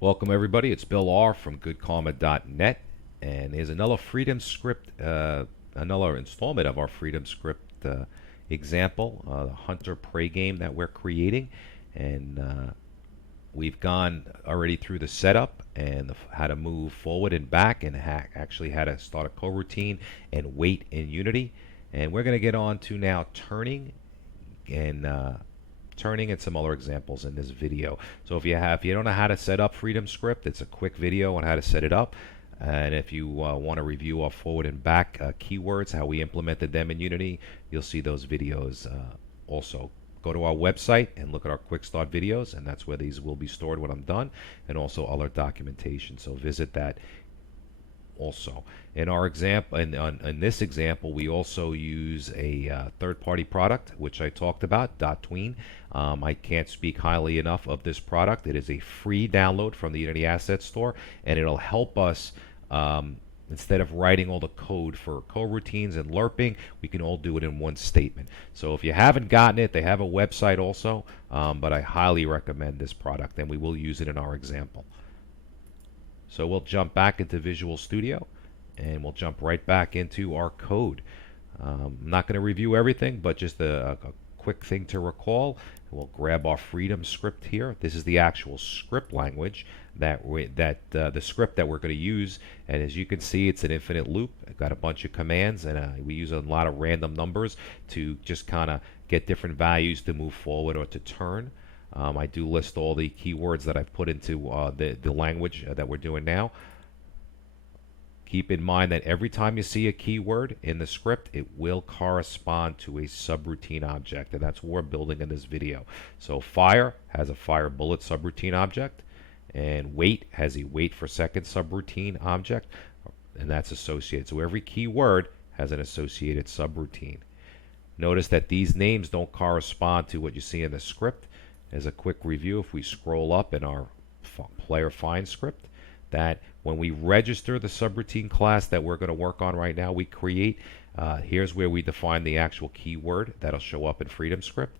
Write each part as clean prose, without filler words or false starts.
Welcome everybody, it's Bill R from GoodKarma.net, and here's another Freedom Script, another installment of our Freedom Script example, the hunter-prey game that we're creating. And we've gone already through the setup and how to move forward and back, and actually how to start a coroutine and wait in Unity. And we're going to get on to now and some other examples in this video. So if you don't know how to set up Freedom Script, it's a quick video on how to set it up. And if you want to review our forward and back keywords, how we implemented them in Unity, you'll see those videos also. Go to our website and look at our quick start videos, and that's where these will be stored when I'm done, and also other documentation. So visit that also. In our example, in this example, we also use a third-party product, which I talked about, Dotween. I can't speak highly enough of this product. It is a free download from the Unity Asset Store, and it'll help us. Instead of writing all the code for coroutines and lerping, we can all do it in one statement. So if you haven't gotten it, they have a website also, but I highly recommend this product, and we will use it in our example. So we'll jump back into Visual Studio, and we'll jump right back into our code. I'm not going to review everything, but just a quick thing to recall. We'll grab our Freedom Script here. This is the actual script language the script that we're going to use. And as you can see, it's an infinite loop. I've got a bunch of commands, and we use a lot of random numbers to just kind of get different values to move forward or to turn. I do list all the keywords that I've put into the language that we're doing now. Keep in mind that every time you see a keyword in the script, it will correspond to a subroutine object, and that's what we're building in this video. So fire has a fire bullet subroutine object, and wait has a wait for second subroutine object, and that's associated. So every keyword has an associated subroutine. Notice that these names don't correspond to what you see in the script. As a quick review, if we scroll up in our player find script, that when we register the subroutine class that we're going to work on right now, we create, here's where we define the actual keyword that'll show up in Freedom Script,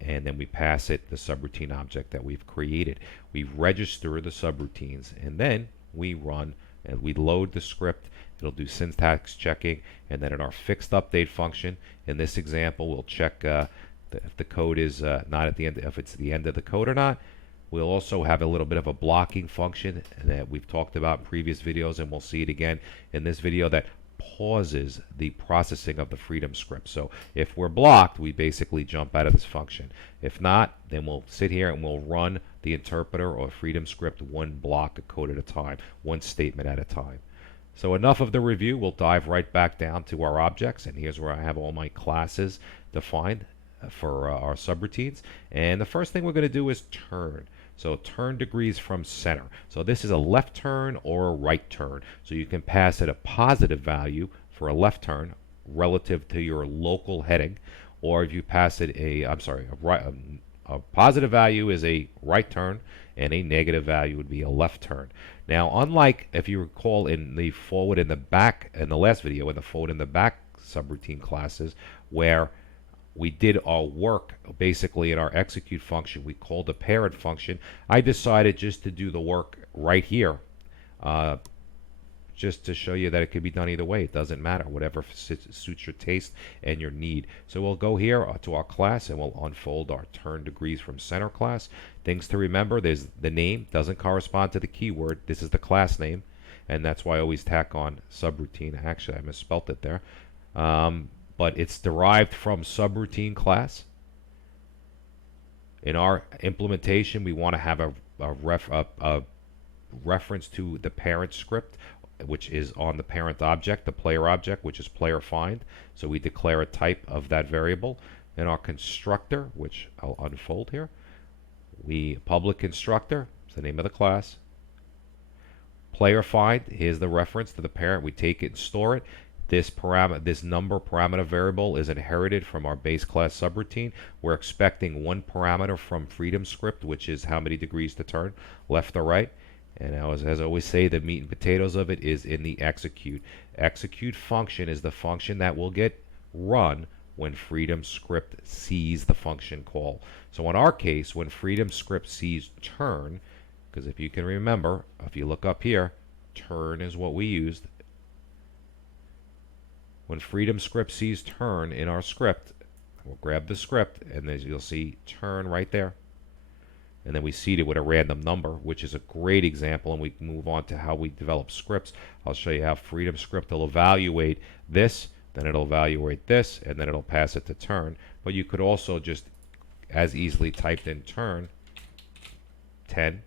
and then we pass it the subroutine object that we've created. We register the subroutines, and then we run and we load the script. It'll do syntax checking, and then in our fixed update function, in this example, we'll check if the code is not at the end, if it's the end of the code or not. We'll also have a little bit of a blocking function that we've talked about in previous videos, and we'll see it again in this video, that pauses the processing of the Freedom Script. So if we're blocked, we basically jump out of this function. If not, then we'll sit here and we'll run the interpreter or Freedom Script one block of code at a time, one statement at a time. So enough of the review. We'll dive right back down to our objects, and here's where I have all my classes defined for our subroutines. And the first thing we're going to do is turn. So turn degrees from center. So this is a left turn or a right turn. So you can pass it a positive value for a left turn relative to your local heading, or if you pass it a positive value is a right turn, and a negative value would be a left turn. Now, unlike if you recall in the forward and the back in the last video, in the forward and the back subroutine classes, where we did our work basically in our execute function, we called the parent function. I decided just to do the work right here, just to show you that it could be done either way. It doesn't matter, whatever suits your taste and your need. So we'll go here to our class, and we'll unfold our turn degrees from center class. Things to remember: there's the name doesn't correspond to the keyword. This is the class name, and that's why I always tack on subroutine. Actually, I misspelt it there. But it's derived from subroutine class. In our implementation, we want to have a reference to the parent script, which is on the parent object, the player object, which is player find. So we declare a type of that variable. In our constructor, which I'll unfold here, we public constructor is the name of the class. Player find, here's the reference to the parent. We take it and store it. This number parameter variable is inherited from our base class subroutine. We're expecting one parameter from Freedom Script, which is how many degrees to turn, left or right. And as I always say, the meat and potatoes of it is in the execute. Execute function is the function that will get run when Freedom Script sees the function call. So in our case, when Freedom Script sees turn, Because if you can remember, if you look up here, turn is what we used. When Freedom Script sees turn in our script, we'll grab the script, and then you'll see turn right there. And then we seed it with a random number, which is a great example, and we can move on to how we develop scripts. I'll show you how Freedom Script will evaluate this, then it'll evaluate this, and then it'll pass it to turn. But you could also just as easily type in turn 10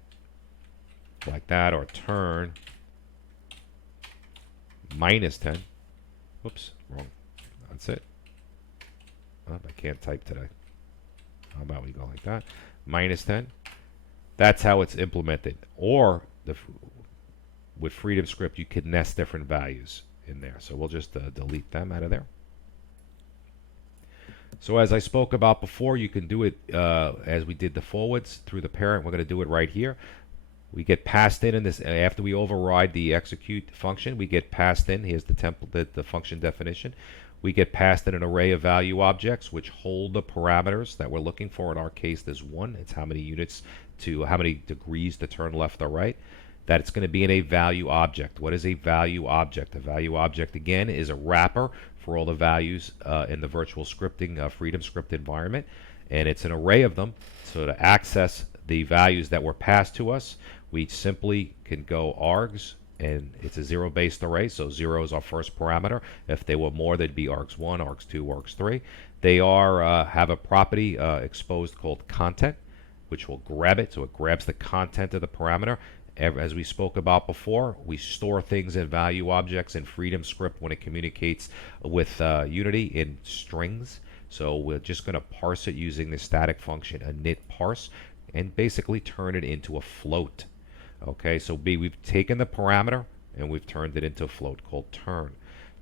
like that, or turn minus 10. Whoops, wrong. That's it. Oh, I can't type today. How about we go like that? Minus 10. That's how it's implemented. Or with Freedom Script, you could nest different values in there. So we'll just delete them out of there. So as I spoke about before, you can do it as we did the forwards through the parent. We're going to do it right here. We get passed in this after we override the execute function. We get passed in. Here's the template, the function definition. We get passed in an array of value objects which hold the parameters that we're looking for. In our case, there's 1. It's how many units to how many degrees to turn left or right. That it's going to be in a value object. What is a value object? A value object, again, is a wrapper for all the values in the virtual scripting Freedom Script environment, and it's an array of them. So to access the values that were passed to us, we simply can go args, and it's a zero-based array, so 0 is our first parameter. If they were more, they'd be args1, args2, args3. They are have a property exposed called content, which will grab it, so it grabs the content of the parameter. As we spoke about before, we store things in value objects in Freedom Script when it communicates with Unity in strings. So we're just going to parse it using the static function init parse, and basically turn it into a float. Okay, so we've taken the parameter and we've turned it into a float called turn.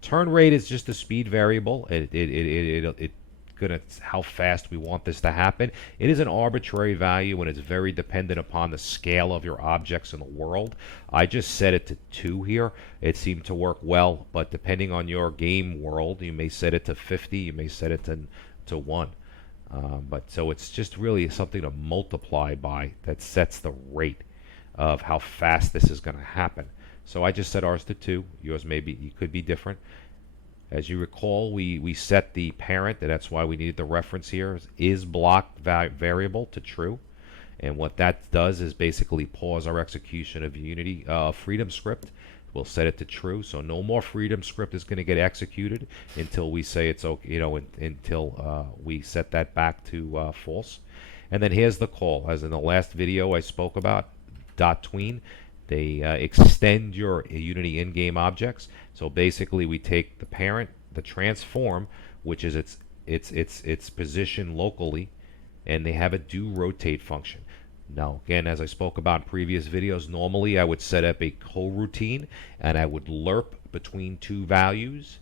Turn rate is just a speed variable. It gonna how fast we want this to happen. It is an arbitrary value, and it's very dependent upon the scale of your objects in the world. I just set it to 2 here. It seemed to work well, but depending on your game world, you may set it to 50, you may set it to 1. But so it's just really something to multiply by that sets the rate of how fast this is going to happen. So I just set ours to 2. Yours maybe could be different. As you recall, we set the parent, and that's why we needed the reference here, is block variable to true. And what that does is basically pause our execution of Unity Freedom Script. We'll set it to true, so no more Freedom Script is going to get executed until we say it's okay, until we set that back to false. And then here's the call. As in the last video I spoke about, .tween. They extend your Unity in-game objects. So basically, we take the parent, the transform, which is its position locally, and they have a do rotate function. Now, again, as I spoke about in previous videos, normally I would set up a coroutine, and I would lerp between 2 values.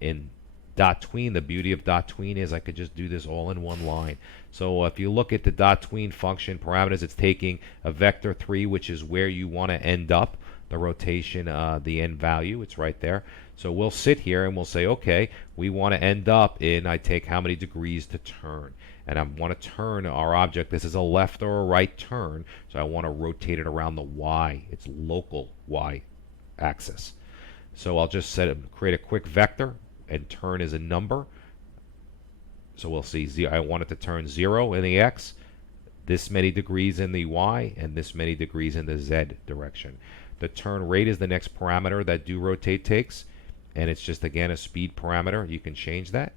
In .tween, the beauty of .tween is I could just do this all in one line. So if you look at the .tween function parameters, it's taking a vector 3, which is where you want to end up, the rotation, the end value. It's right there. So we'll sit here and we'll say, okay, we want to end up in, I take how many degrees to turn. And I want to turn our object. This is a left or a right turn, so I want to rotate it around the Y. It's local Y axis. So I'll just create a quick vector, and turn is a number. So we'll see, I want it to turn 0 in the X, this many degrees in the Y, and this many degrees in the Z direction. The turn rate is the next parameter that do rotate takes, and it's just, again, a speed parameter. You can change that.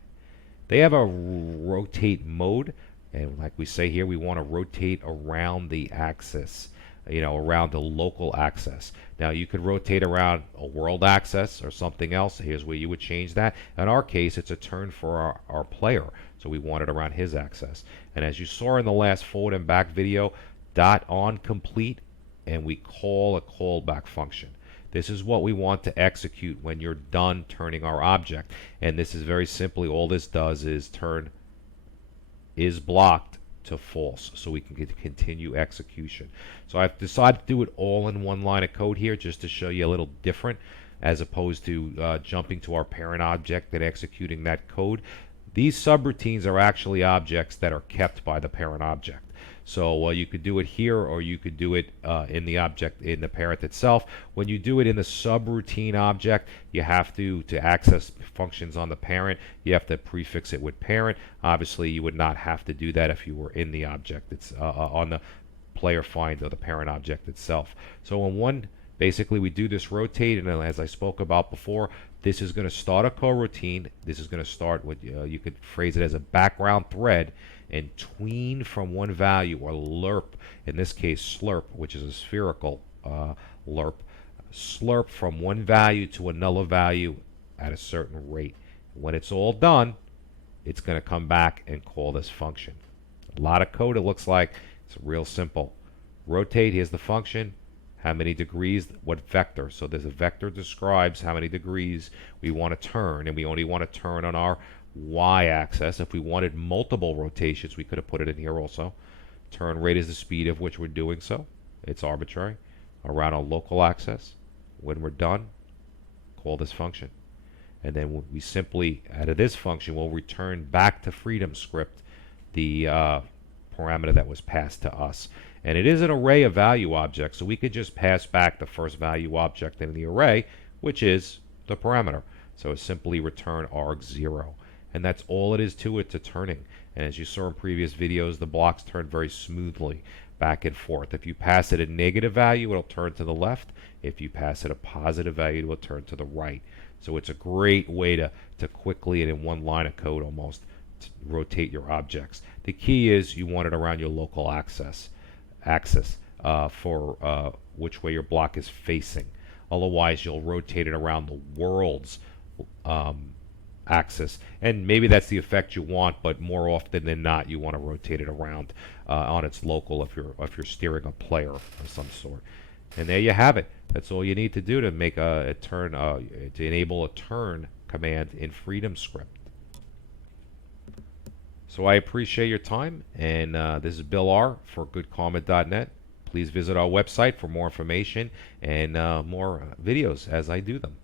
They have a rotate mode, and like we say here, we want to rotate around the axis, around the local axis. Now, you could rotate around a world axis or something else. Here's where you would change that. In our case, it's a turn for our player, so we want it around his axis. And as you saw in the last forward and back video, .on complete, and we call a callback function. This is what we want to execute when you're done turning our object. And this is very simply, all this does is turn is blocked to false, so we can continue execution. So I've decided to do it all in one line of code here, just to show you a little different, as opposed to jumping to our parent object and executing that code. These subroutines are actually objects that are kept by the parent object. So you could do it here, or you could do it in the object, in the parent itself. When you do it in the subroutine object, you have to access functions on the parent, you have to prefix it with parent. Obviously, you would not have to do that if you were in the object. It's on the player find or the parent object itself. So in one, basically we do this rotate, and as I spoke about before, this is going to start a coroutine. This is going to start with, you could phrase it as a background thread, and tween from one value, or lerp, in this case slurp, which is a spherical lerp, slurp from one value to another value at a certain rate. When it's all done, it's going to come back and call this function. A lot of code, it looks like. It's real simple. Rotate, here's the function. How many degrees, what vector. So there's a vector describes how many degrees we want to turn, and we only want to turn on our y-axis. If we wanted multiple rotations, we could have put it in here also. Turn rate is the speed of which we're doing so. It's arbitrary. Around a local axis. When we're done, call this function. And then we simply, out of this function, we'll return back to FreedomScript the parameter that was passed to us. And it is an array of value objects, so we could just pass back the first value object in the array, which is the parameter. So it's simply return arg0. And that's all it is to it, to turning. And as you saw in previous videos, the blocks turn very smoothly back and forth. If you pass it a negative value, it'll turn to the left. If you pass it a positive value, it will turn to the right. So it's a great way to quickly, and in one line of code almost, to rotate your objects. The key is you want it around your local axis for which way your block is facing. Otherwise, you'll rotate it around the world's axis, and maybe that's the effect you want, but more often than not, you want to rotate it around on its local if you're steering a player of some sort. And there you have it. That's all you need to do to make a turn, to enable a turn command in FreedomScript. So I appreciate your time, and this is Bill R. for GoodKarma.net. Please visit our website for more information and more videos as I do them.